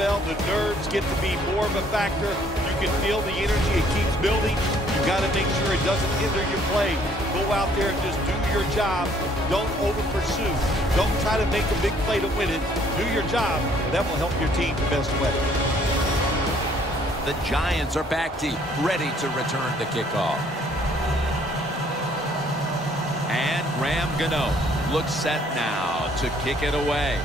NFL, the nerves get to be more of a factor. You can feel the energy. It keeps building. You got to make sure it doesn't hinder your play. Go out there and just do your job. Don't over-pursue. Don't try to make a big play to win it. Do your job. That will help your team the best way. The Giants are back deep, ready to return the kickoff. And Graham Gano looks set now to kick it away.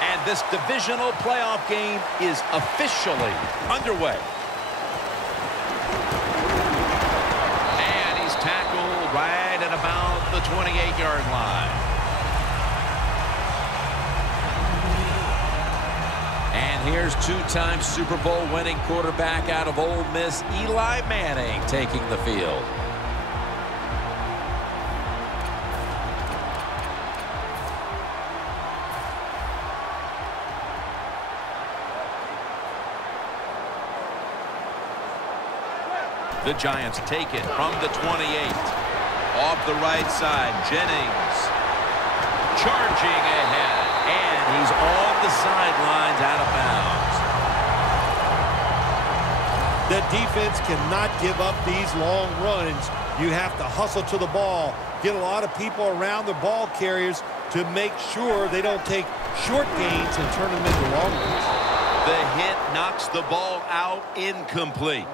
And this divisional playoff game is officially underway. And he's tackled right at about the 28-yard line. And here's two-time Super Bowl winning quarterback out of Ole Miss, Eli Manning, taking the field. The Giants take it from the 28. Off the right side, Jennings charging ahead. And he's on the sidelines out of bounds. The defense cannot give up these long runs. You have to hustle to the ball. Get a lot of people around the ball carriers to make sure they don't take short gains and turn them into long ones. The hit knocks the ball out, incomplete.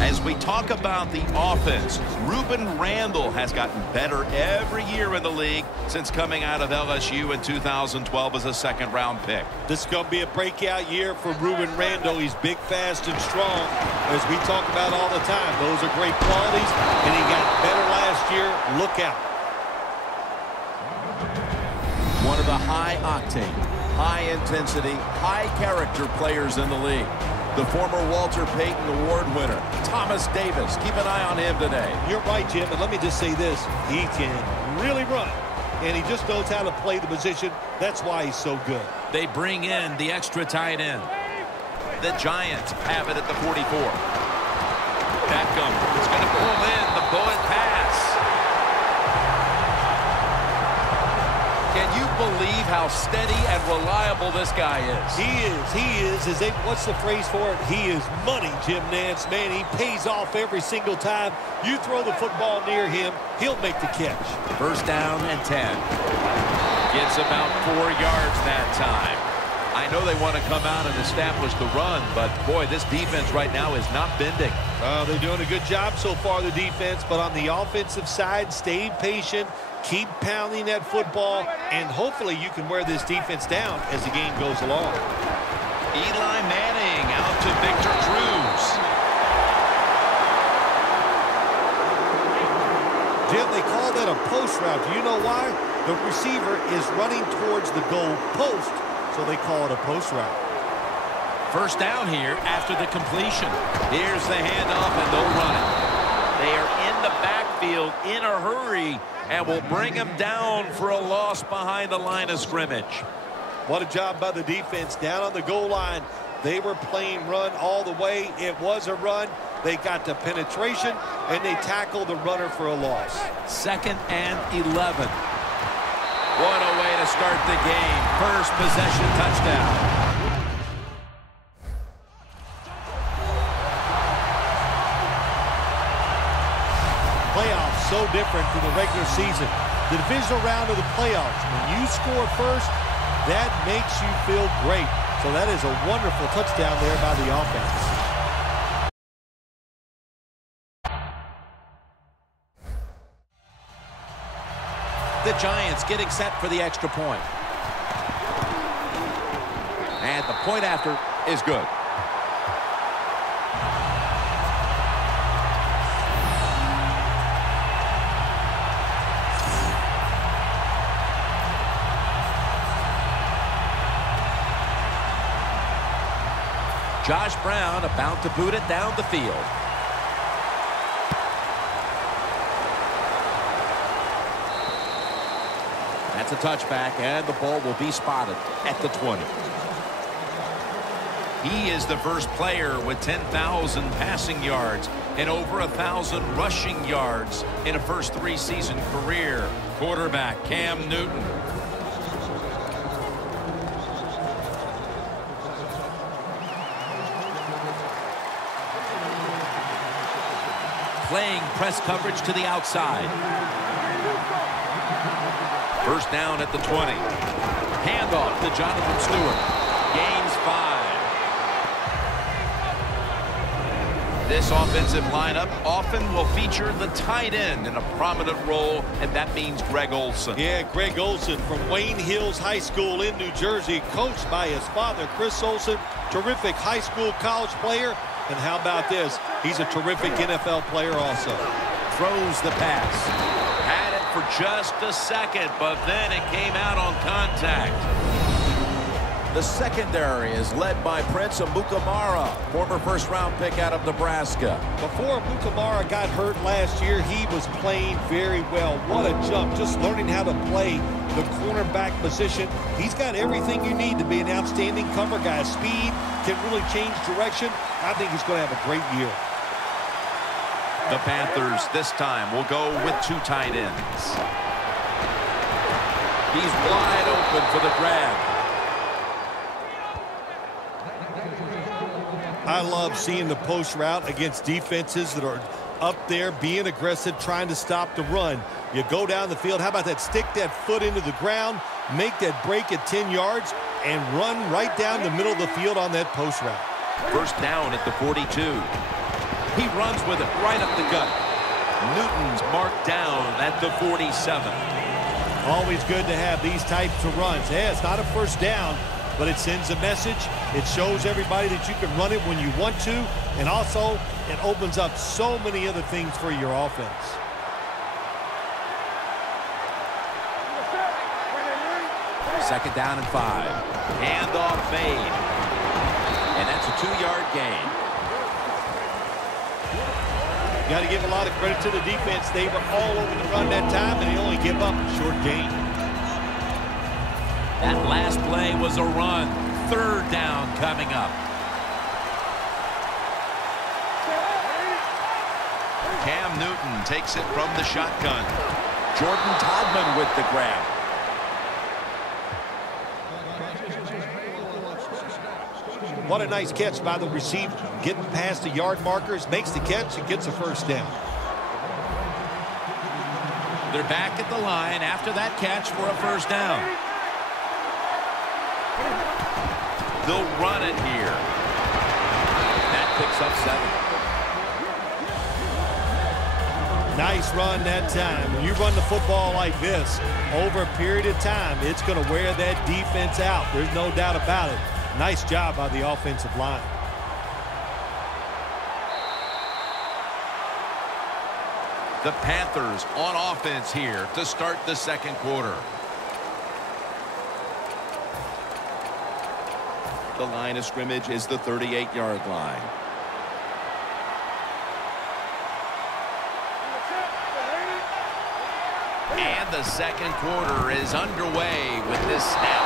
As we talk about the offense, Rueben Randle has gotten better every year in the league since coming out of LSU in 2012 as a second-round pick. This is going to be a breakout year for Rueben Randle. He's big, fast, and strong, as we talk about all the time. Those are great qualities, and he got better last year. Look out. One of the high-octane, high-intensity, high-character players in the league. The former Walter Payton Award winner, Thomas Davis. Keep an eye on him today. You're right, Jim, and let me just say this. He can really run, and he just knows how to play the position. That's why he's so good. They bring in the extra tight end. The Giants have it at the 44. Beckham is going to pull in the bullet pass. Can you believe how steady and reliable this guy is? He is. What's the phrase for it? He is money, Jim Nance. Man, he pays off every single time. You throw the football near him, he'll make the catch. First down and 10. Gets about 4 yards that time. I know they want to come out and establish the run, but, boy, this defense right now is not bending. They're doing a good job so far, the defense, but on the offensive side, stay patient. Keep pounding that football, and hopefully you can wear this defense down as the game goes along. Eli Manning out to Victor Cruz. Jim, they call that a post route. Do you know why? The receiver is running towards the goal post, so they call it a post route. First down here after the completion. Here's the handoff, and they'll run it. They are in the backfield in a hurry, and will bring him down for a loss behind the line of scrimmage. What a job by the defense down on the goal line. They were playing run all the way. It was a run. They got the penetration, and they tackled the runner for a loss. 2nd and 11. What a way to start the game. First possession touchdown. Playoffs so different from the regular season. The divisional round of the playoffs, when you score first, that makes you feel great. So that is a wonderful touchdown there by the offense. The Giants getting set for the extra point. And the point after is good. Josh Brown about to boot it down the field. That's a touchback, and the ball will be spotted at the 20. He is the first player with 10,000 passing yards and over 1,000 rushing yards in a first 3-season career. Quarterback Cam Newton. Playing press coverage to the outside. First down at the 20. Handoff to Jonathan Stewart. Gains 5. This offensive lineup often will feature the tight end in a prominent role, and that means Greg Olsen. Yeah, Greg Olsen from Wayne Hills High School in New Jersey, coached by his father, Chris Olsen. Terrific high school college player. And how about this? He's a terrific NFL player also. Throws the pass. Had it for just a second, but then it came out on contact. The secondary is led by Prince Amukamara, former first-round pick out of Nebraska. Before Amukamara got hurt last year, he was playing very well. What a jump, just learning how to play the cornerback position. He's got everything you need to be an outstanding cover guy. Speed, can really change direction. I think he's going to have a great year. The Panthers this time will go with 2 tight ends. He's wide open for the grab. I love seeing the post route against defenses that are up there being aggressive, trying to stop the run. You go down the field. How about that? Stick that foot into the ground, make that break at 10 yards, and run right down the middle of the field on that post route. First down at the 42. He runs with it right up the gut. Newton's marked down at the 47. Always good to have these types of runs. Yeah, it's not a first down, but it sends a message. It shows everybody that you can run it when you want to, and also it opens up so many other things for your offense. Second down and 5. Handoff made. And that's a 2-yard gain. Got to give a lot of credit to the defense. They were all over the run that time, and they only give up a short gain. That last play was a run. Third down coming up. Cam Newton takes it from the shotgun. Jordan Todman with the grab. What a nice catch by the receiver. Getting past the yard markers, makes the catch, and gets a first down. They're back at the line after that catch for a first down. They'll run it here. That picks up 7. Nice run that time. When you run the football like this, over a period of time, it's going to wear that defense out. There's no doubt about it. Nice job by the offensive line. The Panthers on offense here to start the second quarter. The line of scrimmage is the 38-yard line. And the second quarter is underway with this snap.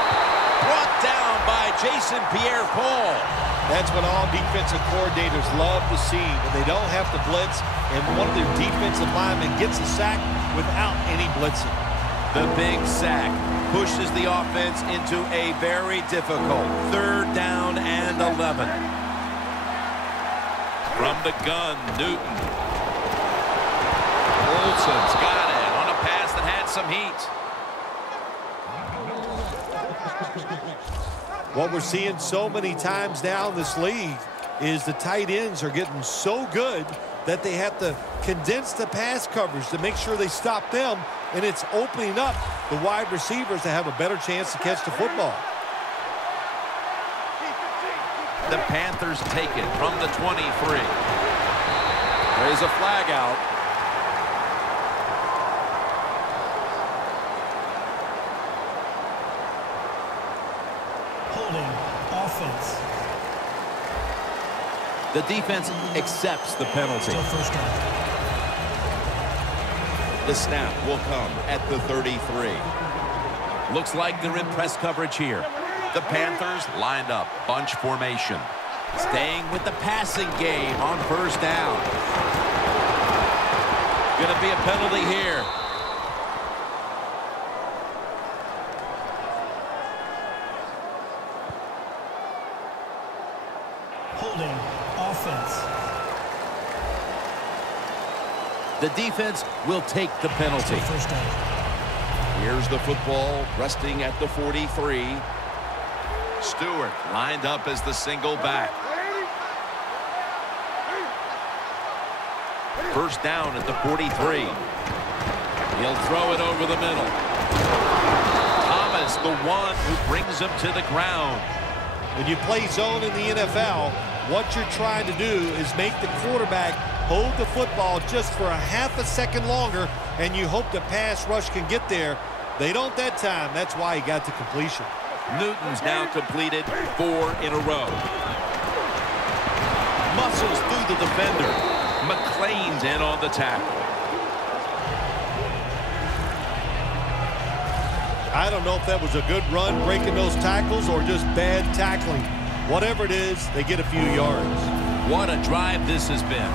Brought down by Jason Pierre-Paul. That's what all defensive coordinators love to see, when they don't have to blitz and one of their defensive linemen gets a sack without any blitzing. The big sack pushes the offense into a very difficult 3rd down and 11. From the gun, Newton. Olsen's got it on a pass that had some heat. What we're seeing so many times now in this league is the tight ends are getting so good that they have to condense the pass coverage to make sure they stop them, and it's opening up the wide receivers to have a better chance to catch the football. The Panthers take it from the 23. There's a flag out. Offense. The defense accepts the penalty. First down. The snap will come at the 33. Looks like they're in press coverage here. The Panthers lined up, bunch formation. Staying with the passing game on first down. Going to be a penalty here. Holding offense. The defense will take the penalty. First down. Here's the football resting at the 43. Stewart lined up as the single back. First down at the 43. He'll throw it over the middle. Thomas, the one who brings him to the ground. When you play zone in the NFL, what you're trying to do is make the quarterback hold the football just for a half a second longer, and you hope the pass rush can get there. They don't that time. That's why he got the completion. Newton's now completed 4 in a row. Muscles through the defender. McLean's in on the tackle. I don't know if that was a good run breaking those tackles or just bad tackling. Whatever it is, they get a few yards. What a drive this has been.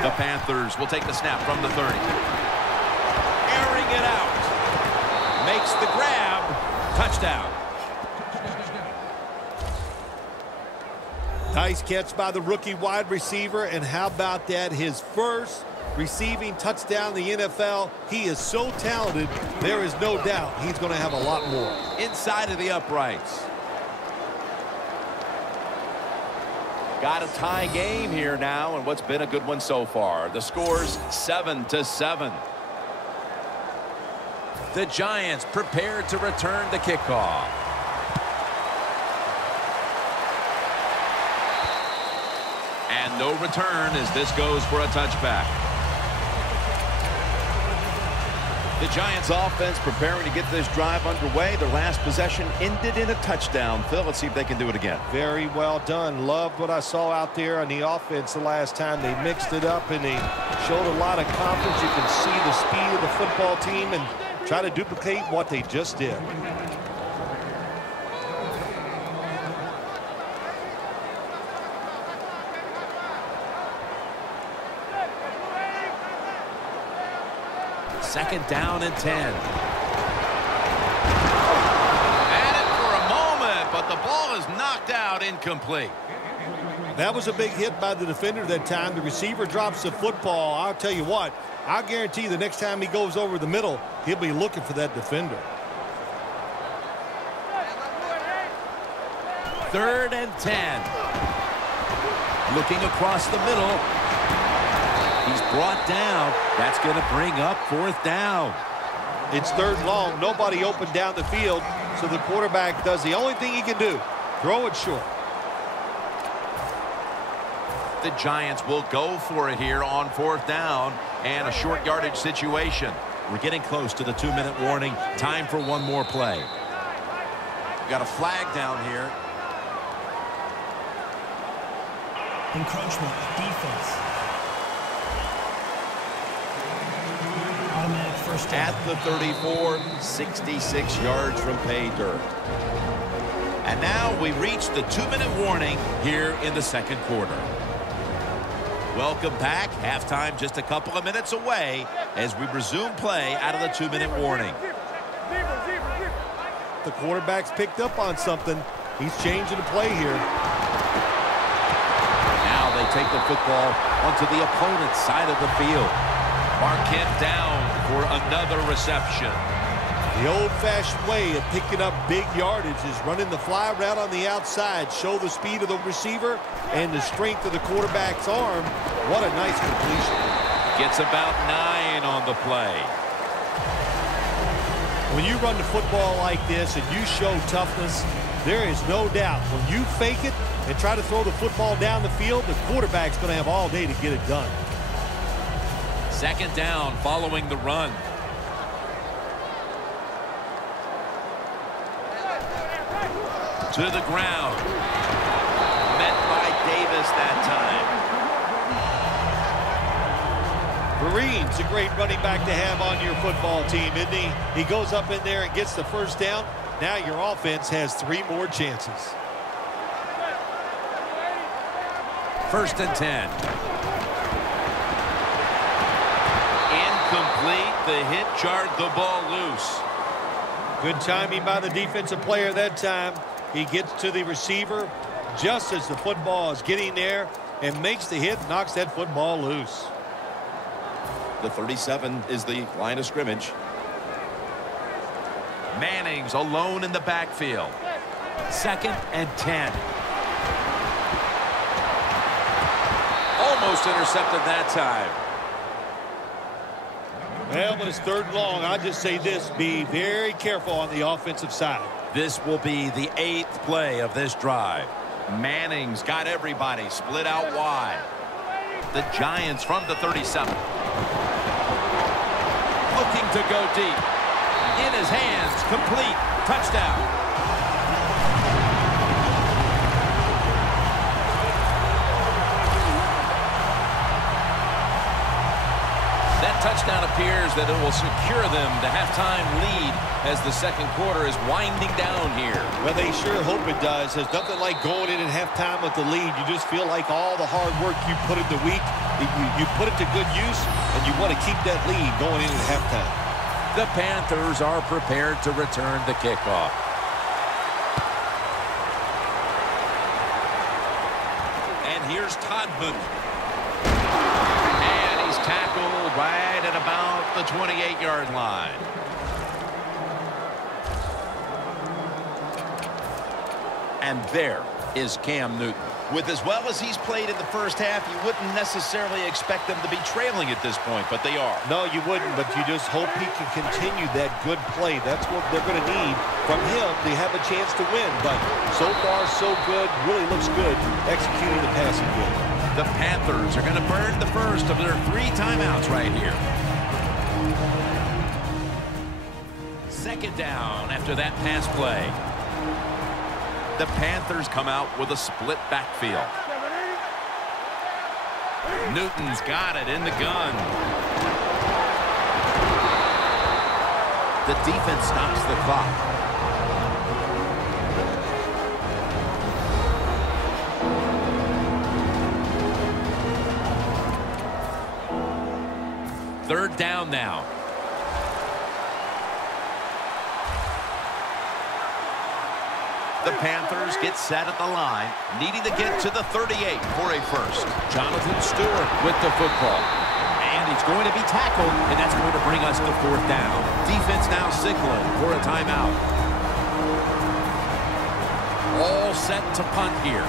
The Panthers will take the snap from the 30. Airing it out. Makes the grab. Touchdown. Nice catch by the rookie wide receiver, and how about that? His first receiving touchdown in the NFL. He is so talented, there is no doubt he's going to have a lot more. Inside of the uprights. Got a tie game here now, and what's been a good one so far. The score's 7-7. The Giants prepared to return the kickoff. And no return as this goes for a touchback. The Giants offense preparing to get this drive underway. Their last possession ended in a touchdown. Phil, let's see if they can do it again. Very well done. Loved what I saw out there on the offense the last time. They mixed it up and they showed a lot of confidence. You can see the speed of the football team and try to duplicate what they just did. Second down and 10. At it for a moment, but the ball is knocked out, incomplete. That was a big hit by the defender that time. The receiver drops the football. I'll tell you what, I'll guarantee the next time he goes over the middle, he'll be looking for that defender. Third and 10. Looking across the middle. He's brought down. That's going to bring up fourth down. It's third long. Nobody open down the field, so the quarterback does the only thing he can do, throw it short. The Giants will go for it here on fourth down and a short yardage situation. We're getting close to the 2-minute warning. Time for one more play. We've got a flag down here. Encroachment defense. Automatic first down. At the 34, 66 yards from pay dirt. And now we reach the 2-minute warning here in the second quarter. Welcome back. Halftime just a couple of minutes away as we resume play out of the 2-minute warning. The quarterback's picked up on something. He's changing the play here. Now they take the football onto the opponent's side of the field. Marquette down for another reception. The old-fashioned way of picking up big yardage is running the fly route on the outside. Show the speed of the receiver and the strength of the quarterback's arm. What a nice completion. Gets about 9 on the play. When you run the football like this and you show toughness, there is no doubt when you fake it and try to throw the football down the field, the quarterback's going to have all day to get it done. Second down following the run. To the ground. Met by Davis that Marines, a great running back to have on your football team, isn't he? He goes up in there and gets the first down. Now your offense has 3 more chances. 1st and 10. Incomplete. The hit jarred the ball loose. Good timing by the defensive player that time. He gets to the receiver just as the football is getting there and makes the hit, knocks that football loose. The 37 is the line of scrimmage. Manning's alone in the backfield. 2nd and 10. Almost intercepted that time. Well, but it's 3rd and long. I'll just say this, be very careful on the offensive side. This will be the 8th play of this drive. Manning's got everybody split out wide. The Giants from the 37. Looking to go deep. In his hands, complete. Touchdown. That touchdown appears that it will secure them the halftime lead as the 2nd quarter is winding down here. Well, they sure hope it does. There's nothing like going in at halftime with the lead. You just feel like all the hard work you put in the week, you put it to good use, and you want to keep that lead going in at halftime. The Panthers are prepared to return the kickoff. And here's Todman. And he's tackled right at about the 28-yard line. And there is Cam Newton. With as well as he's played in the first half, you wouldn't necessarily expect them to be trailing at this point, but they are. No, you wouldn't, but you just hope he can continue that good play. That's what they're going to need from him to have a chance to win. But so far, so good. Really looks good executing the passing game. The Panthers are going to burn the first of their 3 timeouts right here. 2nd down after that pass play. The Panthers come out with a split backfield. Newton's got it in the gun. The defense stops the clock. Third down now. The Panthers get set at the line, needing to get to the 38 for a first. Jonathan Stewart with the football. And he's going to be tackled, and that's going to bring us to 4th down. Defense now signaling for a timeout. All set to punt here.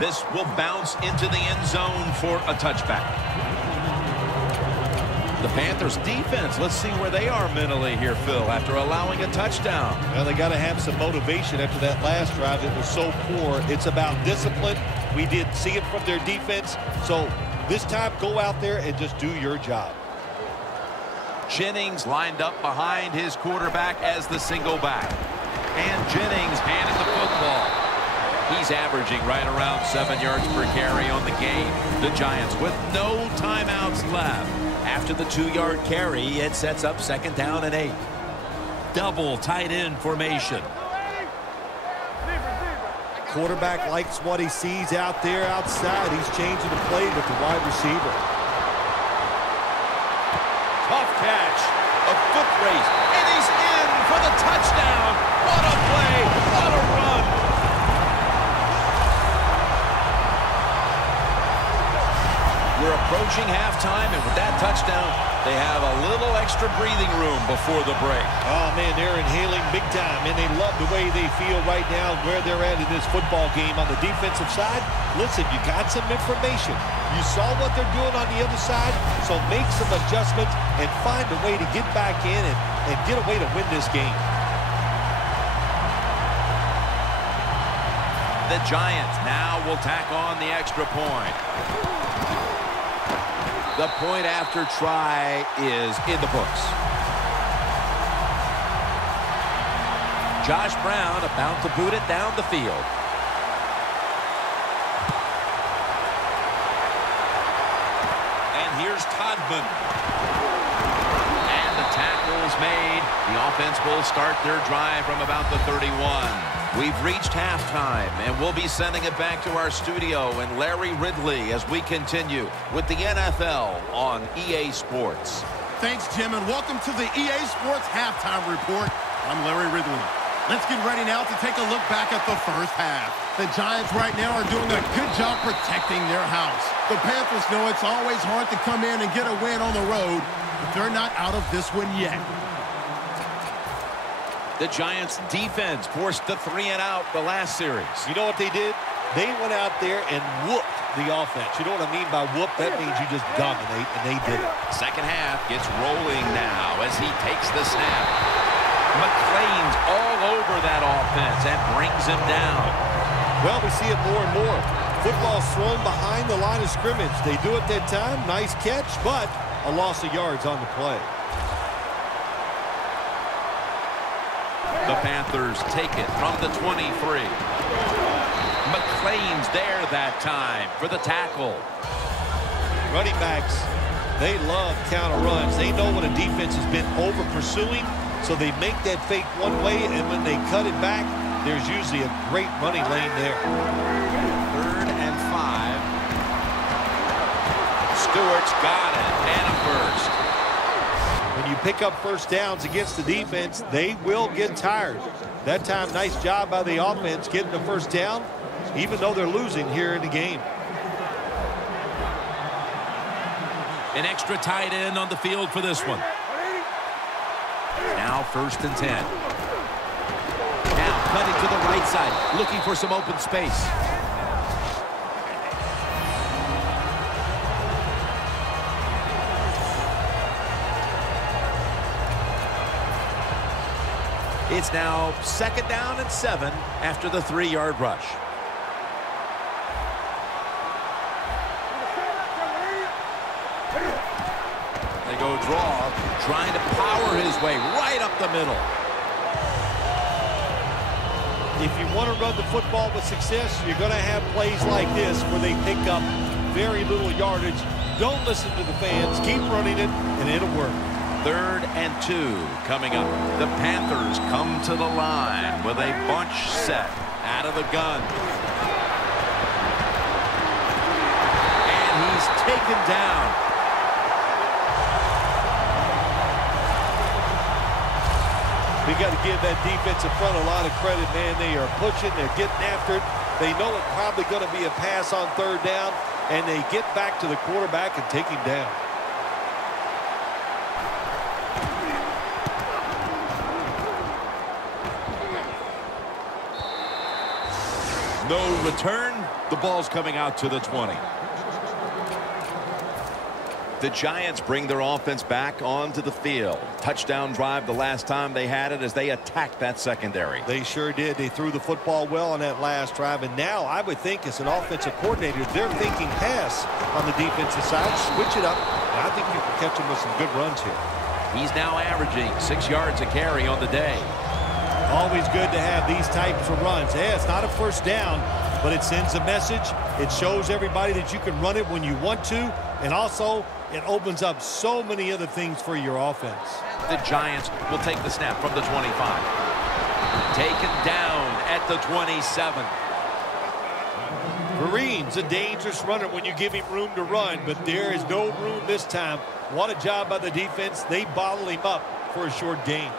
This will bounce into the end zone for a touchback. The Panthers defense, let's see where they are mentally here, Phil, after allowing a touchdown. Well, they got to have some motivation after that last drive. It was so poor. It's about discipline. We did see it from their defense. So this time, go out there and just do your job. Jennings lined up behind his quarterback as the single back. And Jennings handed the football. He's averaging right around 7 yards per carry on the game. The Giants with no timeouts left. After the 2-yard carry, it sets up 2nd down and 8. Double tight end formation. Quarterback likes what he sees out there outside. He's changing the play with the wide receiver. Tough catch. A foot race. And he's in for the touchdown. What a play. What a run. We're approaching halftime, and with that touchdown, they have a little extra breathing room before the break. Oh, man, they're inhaling big time, and they love the way they feel right now where they're at in this football game. On the defensive side, listen, you got some information. You saw what they're doing on the other side, so make some adjustments and find a way to get back in and get a way to win this game. The Giants now will tack on the extra point. The point after try is in the books. Josh Brown about to boot it down the field. And here's Todman. And the tackle's made. The offense will start their drive from about the 31. We've reached halftime, and we'll be sending it back to our studio and Larry Ridley as we continue with the NFL on EA Sports. Thanks, Jim, and welcome to the EA Sports Halftime Report. I'm Larry Ridley. Let's get ready now to take a look back at the first half. The Giants right now are doing a good job protecting their house. The Panthers know it's always hard to come in and get a win on the road, but they're not out of this one yet. The Giants defense forced the 3-and-out the last series. You know what they did? They went out there and whooped the offense. You know what I mean by whoop? That means you just dominate, and they did it. Second half gets rolling now as he takes the snap. McClain's all over that offense and brings him down. Well, we see it more and more. Football's thrown behind the line of scrimmage. They do it that time. Nice catch, but a loss of yards on the play. The Panthers take it from the 23. McClain's there that time for the tackle. Running backs, they love counter runs. They know when a defense has been over pursuing, so they make that fake one way, and when they cut it back, there's usually a great running lane there. 3rd and 5. Stewart's got it, and a first. When you pick up first downs against the defense, they will get tired. That time, nice job by the offense getting the first down, even though they're losing here in the game. An extra tight end on the field for this one. Now 1st and 10. Now cutting to the right side, looking for some open space. It's now 2nd down and 7 after the 3-yard rush. They go draw, trying to power his way right up the middle. If you want to run the football with success, you're going to have plays like this where they pick up very little yardage. Don't listen to the fans. Keep running it, and it'll work. 3rd and 2 coming up. The Panthers come to the line with a bunch set out of the gun. And he's taken down. We got to give that defensive front a lot of credit, man. They are pushing. They're getting after it. They know it's probably going to be a pass on 3rd down, and they get back to the quarterback and take him down. No return. The ball's coming out to the 20. The Giants bring their offense back onto the field. Touchdown drive the last time they had it as they attacked that secondary. They sure did. They threw the football well on that last drive. And now I would think as an offensive coordinator, they're thinking pass on the defensive side. Switch it up. And I think you can catch them with some good runs here. He's now averaging 6 yards a carry on the day. Always good to have these types of runs. Yeah, it's not a first down, but it sends a message. It shows everybody that you can run it when you want to, and also it opens up so many other things for your offense. The Giants will take the snap from the 25. Taken down at the 27. Green's a dangerous runner when you give him room to run, but there is no room this time. What a job by the defense. They bottle him up for a short gain.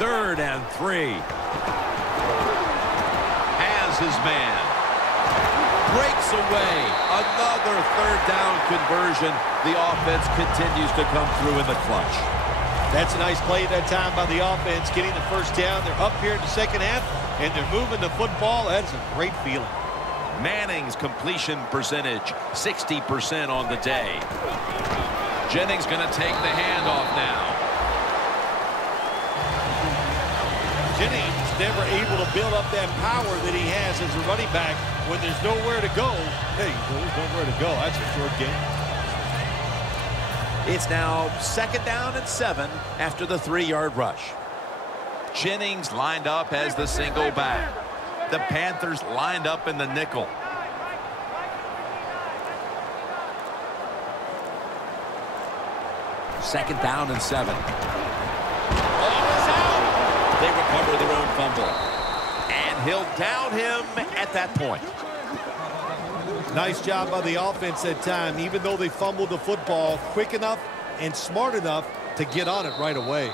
3rd and 3. Has his man. Breaks away. Another 3rd down conversion. The offense continues to come through in the clutch. That's a nice play that time by the offense, getting the first down. They're up here in the second half, and they're moving the football. That is a great feeling. Manning's completion percentage, 60% on the day. Jennings going to take the handoff now. Jennings never able to build up that power that he has as a running back when there's nowhere to go. Hey, there's nowhere to go. That's a short game. It's now 2nd down and 7 after the 3-yard rush. Jennings lined up as the single back. The Panthers lined up in the nickel. Second down and 7. Ball is out. They recover their own fumble. And he'll down him at that point. Nice job by the offense that time, even though they fumbled the football, quick enough and smart enough to get on it right away.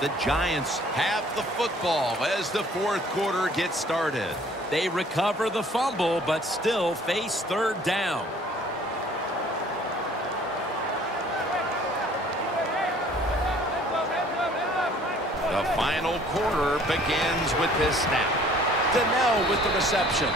The Giants have the football as the 4th quarter gets started. They recover the fumble, but still face 3rd down. The final quarter begins with this snap. Donnell with the reception.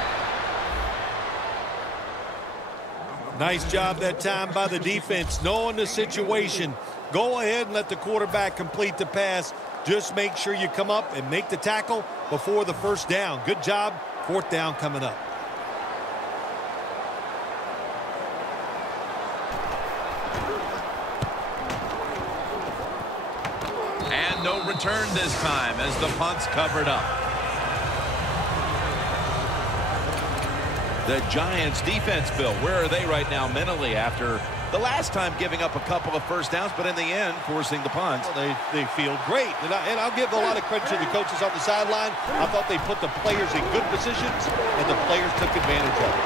Nice job that time by the defense, knowing the situation. Go ahead and let the quarterback complete the pass. Just make sure you come up and make the tackle before the 1st down. Good job. 4th down coming up. And no return this time as the punt's covered up. The Giants defense, Bill, where are they right now mentally after the last time giving up a couple of 1st downs, but in the end forcing the punt? Well, they feel great. And I'll give a lot of credit to the coaches on the sideline. I thought they put the players in good positions, and the players took advantage of it.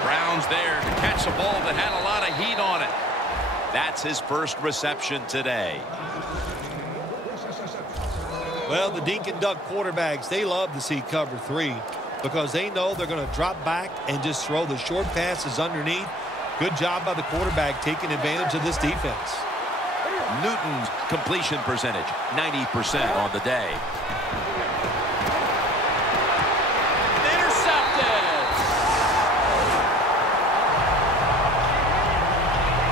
Brown's there to catch a ball that had a lot of heat on it. That's his 1st reception today. Well, the Dink and Duck quarterbacks, they love to see cover 3 because they know they're going to drop back and just throw the short passes underneath. Good job by the quarterback taking advantage of this defense. Newton's completion percentage, 90% on the day. Intercepted!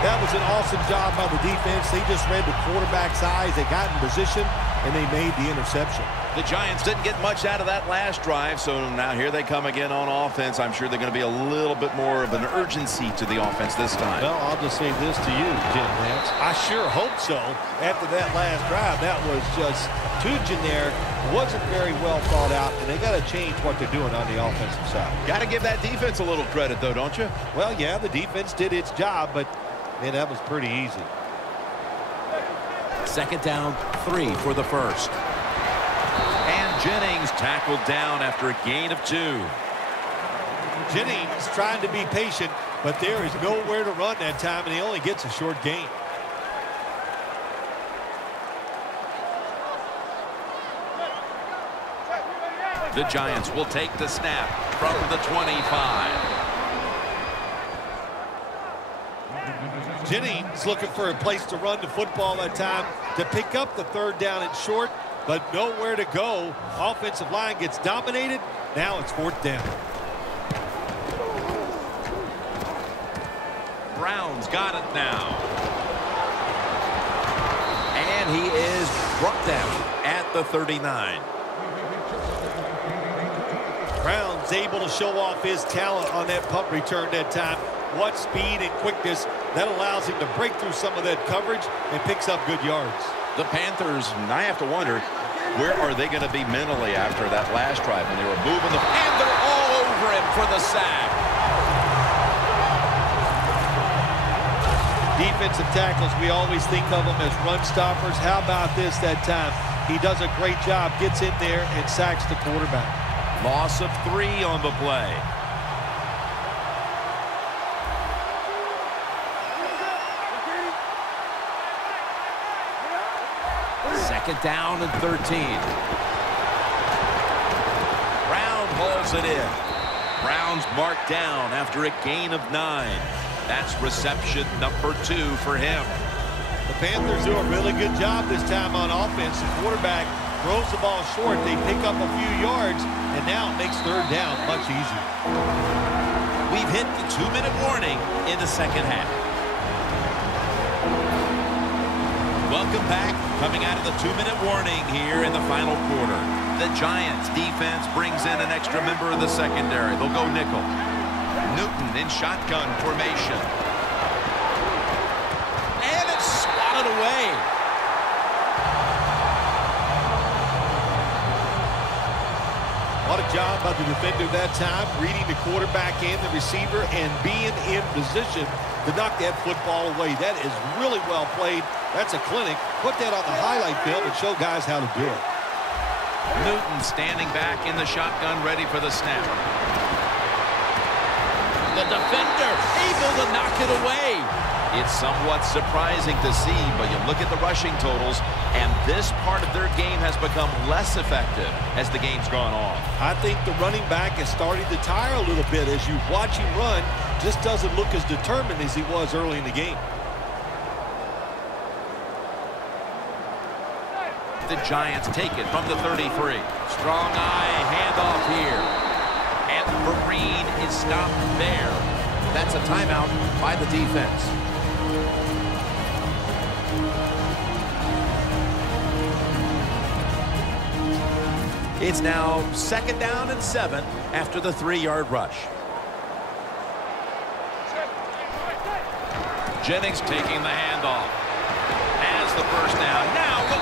That was an awesome job by the defense. They just read the quarterback's eyes. They got in position, and they made the interception. The Giants didn't get much out of that last drive, so now here they come again on offense. I'm sure they're going to be a little bit more of an urgency to the offense this time. Well, I'll just say this to you, Jim Nance. I sure hope so. After that last drive, that was just too generic, wasn't very well thought out, and they got to change what they're doing on the offensive side. Got to give that defense a little credit, though, don't you? Well, yeah, the defense did its job, but, man, that was pretty easy. 2nd down, 3 for the 1st. And Jennings tackled down after a gain of 2. Jennings trying to be patient, but there is nowhere to run that time, and he only gets a short gain. The Giants will take the snap from the 25. Jennings looking for a place to run the football that time to pick up the 3rd down and short, but nowhere to go. Offensive line gets dominated. Now it's 4th down. Brown's got it now. And he is brought down at the 39. Brown's able to show off his talent on that punt return that time. What speed and quickness that allows him to break through some of that coverage and picks up good yards. The Panthers, I have to wonder, where are they going to be mentally after that last drive when they were moving the... And they're all over him for the sack. Defensive tackles, we always think of them as run stoppers. How about this that time? He does a great job, gets in there and sacks the quarterback. Loss of 3 on the play. Second down and 13. Brown hauls it in. Brown's marked down after a gain of 9. That's reception number 2 for him. The Panthers do a really good job this time on offense. The quarterback throws the ball short. They pick up a few yards, and now it makes 3rd down much easier. We've hit the 2-minute warning in the second half. Welcome back. Coming out of the 2-minute warning here in the final quarter. The Giants defense brings in an extra member of the secondary. They'll go nickel. Newton in shotgun formation. And it's swatted away. What a job by the defender that time, reading the quarterback and the receiver and being in position to knock that football away. That is really well played. That's a clinic. Put that on the highlight film and show guys how to do it. Newton standing back in the shotgun, ready for the snap. The defender able to knock it away. It's somewhat surprising to see, but you look at the rushing totals, and this part of their game has become less effective as the game's gone on. I think the running back is starting to tire a little bit as you watch him run. Just doesn't look as determined as he was early in the game. The Giants take it from the 33. Strong eye handoff here. And Vereen is stopped there. That's a timeout by the defense. It's now 2nd down and 7 after the 3-yard rush. Jennings taking the handoff. Has the first down. Now look